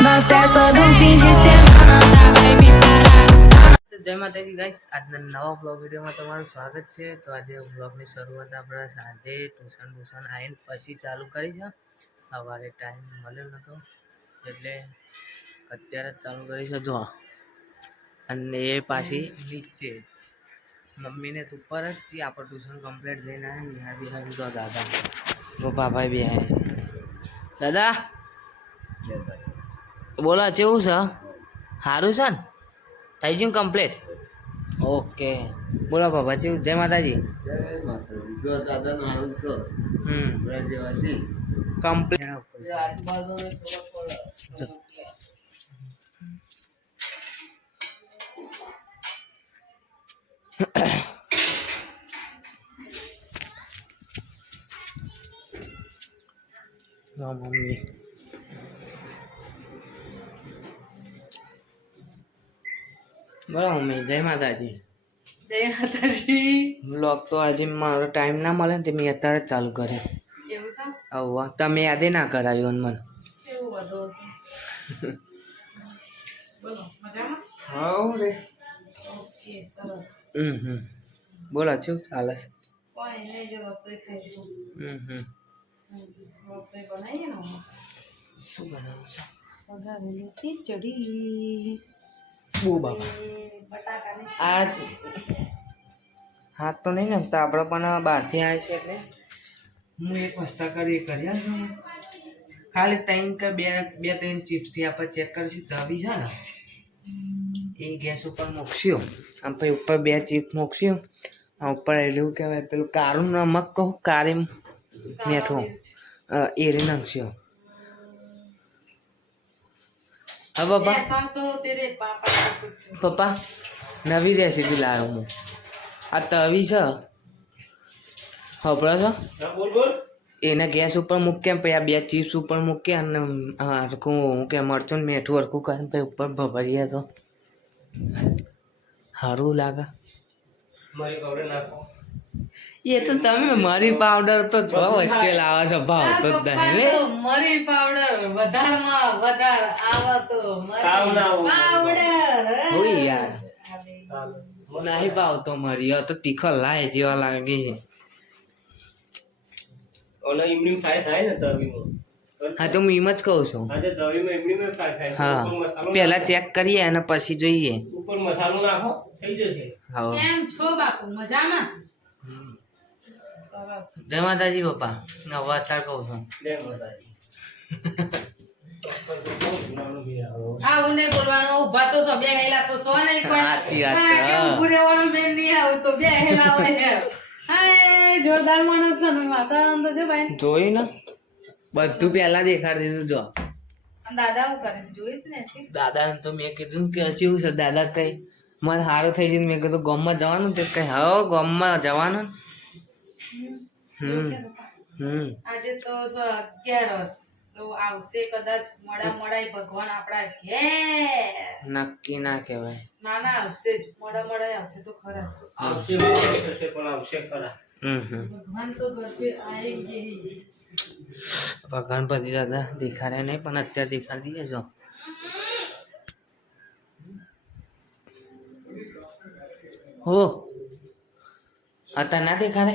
De um fim de semana, tá? Vai me parar. જય માતાજી guys આજના નવા બ્લોગ વિડીયોમાં તમારું સ્વાગત છે. તો આજે બ્લોગની શરૂઆત આપણે સાંજે ટ્યુશન ટ્યુશન આવીને પછી ચાલુ કરી છે સવારે ટાઈમ મળ્યો નહોતો એટલે અત્યારે ચાલુ કરી છે જો અને એ પાછી નીચે. મમ્મીને તો ઉપર જ થી આપણે ટ્યુશન કમ્પ્લીટ થઈને આવ્યા નિહાર બિહાર તો દાદા. ગોપાભાઈ બી આવ્યા છે. દાદા બોલો કેવું છે? સારું છે ને? થઈ ગયું કમ્પ્લીટ ઓકે. બોલો બાબા જેવું જય માતાજી. Complete mummy. બોલો મેં જય માતાજી. જય માતાજી. બ્લોગ તો આજે મારો ટાઈમ ના મળે ને તે મેં અત્યારે જ ચાલુ કર્યો. એવું છે? હવે તમે યાદે ના કરાવ્યો મને. એવું બધું. બોલો મજામાં? હા રે. ઓકે સરસ. હમ હમ. બોલો શું ચાલે છે? કોઈ નહીં જો રસોઈ થઈ હમ હમ. રસોઈ બનાવીએ ને શું બનાવું છું? ખીચડી. બહુ બાબા આ હાથ તો નહીં ને તો આપણે પણ બહારથી આવે છે એટલે. હું એક વસ્તા કરી કરી છું ખાલી ત્રણ કે બે બે ત્રણ ચિપ્સથી આપણે ચેક કરીશું તવી છે ને. એ ગેસ ઉપર મૂકશું. આમ પછી ઉપર બે ચીપ મૂકશું. આ ઉપર એવું કહેવાય પેલું કાળું નમક કહું કારી મેઠું એરી નાખશું. હા પપ્પા પપ્પા નવી રેસીપી લાવ્યો હું. આ તવી છે. ખબર છો? એને ગેસ ઉપર મૂક્યા પછી આ બે ચીપ્સ ઉપર મૂક્યા અને હરખું હું કે મરચું ને મીઠું હરખું કરે પછી ઉપર ભભરીએ તો. સારું લાગે. મારી ખબર નાખો. એ તો તમે મરી પાવડર તો જો વચ્ચે લાવો છો ભાવ તો જ મરી પાવડર વધારમાં વધાર આવો તો મરી પાવડર. ઓય યાર નહીં ભાવતો મરી તો તીખો લાય જેવા લાગે છે. ઓલા એમની ફ્રાય થાય ને તવીમાં. હા તો હું એમ જ કહું છું. હા પેલા ચેક કરીએ અને પછી જોઈએ. ઉપર મસાલો નાખો થઈ જશે. હા. કેમ છો બાપુ મજામાં? જય માતાજી પપ્પા. અવાજ તાર કહું છું. લે માતાજી. આવું નહીં બોલવાનું ઊભા તો છો બે હેલા તો સો નહીં કોઈ સાચી વાત છે. કે ઊભું રહેવાનું મેળ નહીં આવું તો બે હેલા હોય હાય, જોરદાર માણસ છે ને વાતાવરણ જો ભાઈ. જોયું ને? બધું પહેલા દેખાડી દીધું જો. દાદા હું કરે જોઈ જ ને તો મેં કીધું કે કેવું છે દાદા કઈ? મને સારું થઈ જઈને મેં કીધું ગામમાં જવાનું તે કઈ? હવે ગામમાં જવાનું આજે તો અગિયારસ. તો આવશે કદાચ મોડા મોડાય ભગવાન આપણા ઘેર. નક્કી ના કહેવાય. ના ના આવશે જ. મોડા મોડાય આવશે તો ખરા જ. આવશે પણ આવશે ખરા. ભગવાન તો ઘર પે ભગવાન પછી દાદા દેખાડે નહીં પણ અત્યારે દેખાડી દઈએ છો હો અત્યારે ના દેખાડે?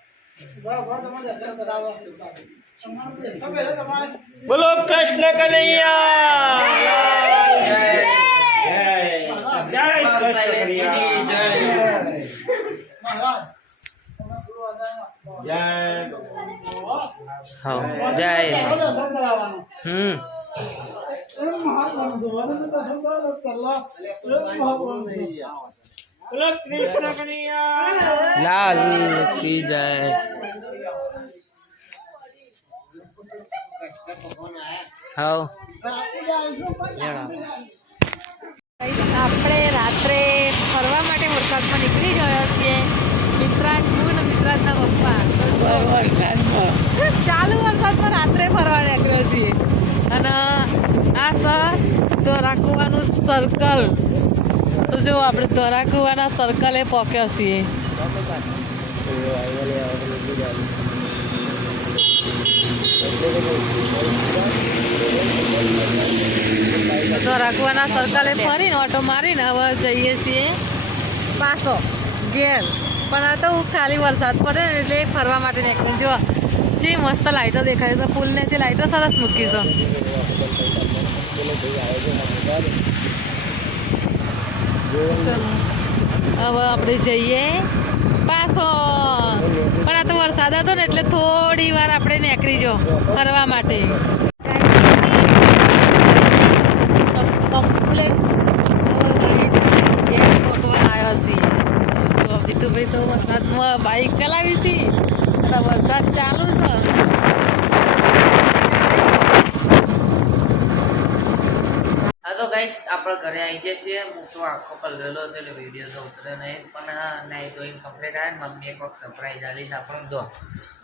કનૈયા જય જય કૃષ્ણ કનૈયા જય લાલ કી જય હાવ આપણે રાત્રે ફરવા માટે વરસાદમાં નીકળી ગયા છીએ મિત્રાજ હું ને મિત્રાજના પપ્પા ચાલુ વરસાદમાં રાત્રે ફરવા નીકળ્યા છીએ અને આ સર ધોરાકુવાનું સર્કલ તો જો આપણે ધોરાકુવાના સર્કલે પહોંચ્યા છીએ. ધોરાકુવાના સર્કલે ફરીને ઓટો મારીને હવે જઈએ છીએ. પાછો, ઘેર. પણ આ તો ખાલી વરસાદ પડે ને એટલે ફરવા માટે નીકળી. જો, જે મસ્ત લાઈટો દેખાય છે, ફૂલને જે લાઈટો સરસ મૂકી છે. હવે આપણે જઈએ પાસો પણ આ તો વરસાદ હતો ને એટલે થોડી વાર આપણે નીકળી જો ફરવા માટે. જીતુભાઈ તો વરસાદમાં બાઇક ચલાવી છી. વરસાદ ચાલુ છે હા તો ગાઈસ આપણે ઘરે આવી જઈએ છીએ. હું તો આખો પલરેલો હતો એટલે વીડિયો તો ઉતરે નહીં. પણ નહીં તો ઇનકમ્પ્લીટ આવે ને મમ્મીએ કોઈક સરપ્રાઈઝ આલીશ આપણને. તો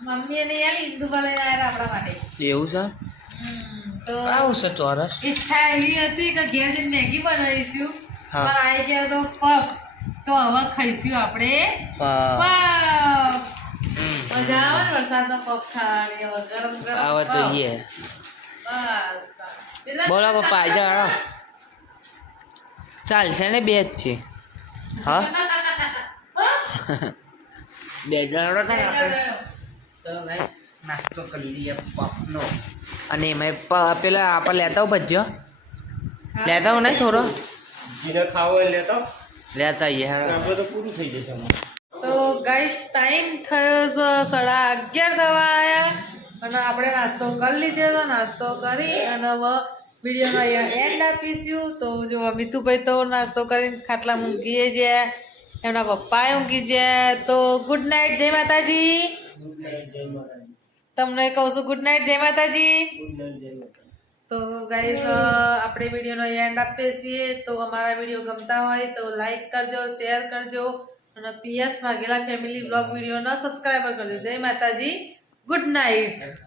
મમ્મીએ નહીં આલી ઇન્દુબા લઈને આવ્યા આપણા માટે. એવું છે? તો આવું છે ચોરસ? ઈચ્છા એવી હતી કે ઘેર જઈને મેગી બનાવીશું. પણ આવી ગયા તો પફ. તો હવે ખાઈશું આપણે પફ. મજા આવે વરસાદનો પફ ખાવાની ગરમ ગરમ આવા જોઈએ. બસ બોલો પપ્પા આવી જાઓ ચાલશે ને બે જ છે. હા? બે જણ હતા ને આપણે. તો ગાઈસ નાસ્તો કરી લઈએ પપનો અને એમાં પેલા આપણે લેતા આવું ભજ્યો. લેતા આવું ને થોડો. જીરો ખાવો લેતો લેતા આવીએ હા. આપણે તો પૂરું થઈ જશે તો ગાઈસ ટાઈમ થયો છે સાડા અગિયાર થવા આવ્યા અને આપણે નાસ્તો કરી લીધો નાસ્તો કરી અને અહીંયા એન્ડ આપીશું. તો જો મિતુભાઈ તો નાસ્તો કરીને ખાટલા મૂકીએ જે એમના પપ્પાએ ઊંઘી ગયા તો ગુડ નાઇટ જય માતાજી. તમને કહું છું ગુડ નાઇટ જય માતાજી. તો ગાઈઝ આપણે વિડીયોનો એન્ડ આપીએ છીએ. તો અમારા વીડિયો ગમતા હોય તો લાઈક કરજો શેર કરજો અને પીએસ વાઘેલા ફેમિલી બ્લોગ વિડીયોના સબસ્ક્રાઈબર કરજો. જય માતાજી. Good night